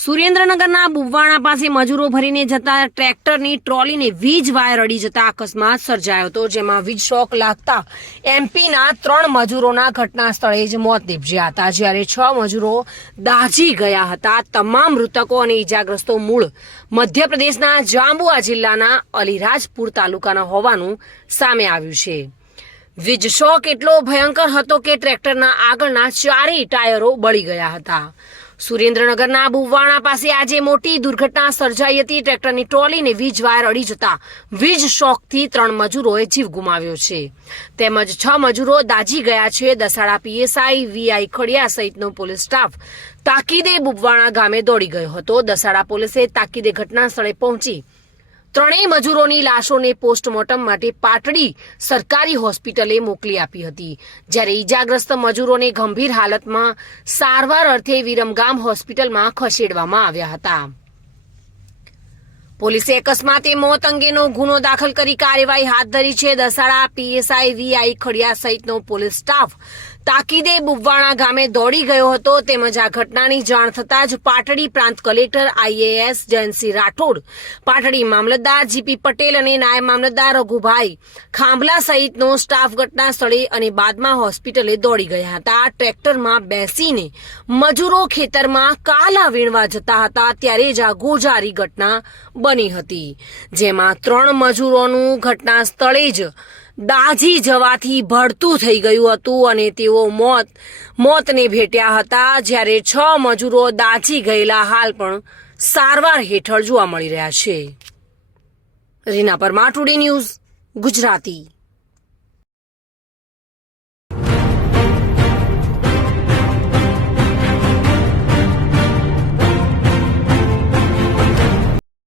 સુરેન્દ્રનગરના બુવાણા પાસે મજૂરો ભરીને જતા ટ્રેક્ટરની ટ્રોલીને વીજ વાયર અડી જતા અકસ્માત સર્જાયો હતો, જેમાં વીજ શોક લાગતા એમપીના ત્રણ મજૂરોના ઘટના સ્થળે જ મોત નીપજ્યા હતા. જ્યારે છ મજૂરો દાઝી ગયા હતા, તમામ મૃતકો અને ઈજાગ્રસ્તો મૂળ મધ્યપ્રદેશના જાંબુઆ જિલ્લાના અલીરાજપુર તાલુકાના હોવાનું સામે આવ્યું છે. વીજ શોક એટલો ભયંકર હતો કે ટ્રેક્ટરના આગળના ચારેય ટાયરો બળી ગયા હતા. સુરેન્દ્રનગરના બુવાણા પાસે આજે મોટી દુર્ઘટના સર્જાઈ હતી. ટ્રેક્ટરની ટ્રોલીને વીજ વાયર અડી જતા વીજ શોકથી ત્રણ મજૂરોએ જીવ ગુમાવ્યો છે. તેમજ છ મજૂરો દાઝી ગયા છે. દસાડા પીએસઆઈ વીઆઈ ખડિયા સહિતનો પોલીસ સ્ટાફ તાકીદે બુબવાણા ગામે દોડી ગયો હતો. દસાડા પોલીસે તાકીદે ઘટના સ્થળે પહોંચી ત્રણેય મજૂરોની લાશોને પોસ્ટમોર્ટમ માટે પાટડી સરકારી હોસ્પિટલે મોકલી આપી હતી. જ્યારે ઈજાગ્રસ્ત મજૂરોને ગંભીર હાલતમાં સારવાર અર્થે વિરમગામ હોસ્પિટલમાં ખસેડવામાં આવ્યા હતા. પોલીસે અકસ્માતે મોત અંગેનો ગુનો દાખલ કરી કાર્યવાહી હાથ ધરી છે. દસાડા, પીએસઆઈ, વીઆઈ ખડિયા સહિતનો પોલીસ સ્ટાફ તાકીદે બુવાણા ગામે દોડી ગયો હતો તેમજ આ ઘટનાની જાણ થતાં જ પાટડી પ્રાંત કલેક્ટર આઈએએસ જયંતસિંહ રાઠોડ, પાટડી મામલતદાર જીપી પટેલ અને નાયબ મામલતદાર રઘુભાઈ ખાંભલા સહિતનો સ્ટાફ ઘટના સ્થળે અને બાદમાં હોસ્પિટલે દોડી ગયા હતા. ટ્રેક્ટરમાં બેસીને મજૂરો ખેતરમાં કાલા વીણવા જતા હતા ત્યારે જ આ ગોજારી ઘટના બની હતી, જેમાં ત્રણ મજૂરોનું ઘટના સ્થળે જ દાઝી જવાથી ભડતું થઈ ગયું હતું અને તેઓ મોત, મોતને ભેટ્યા હતા જ્યારે છ મજૂરો દાઝી ગયેલા હાલ પણ સારવાર હેઠળ જોવા મળી રહ્યા છે. Reena Parmar, today news Gujarati.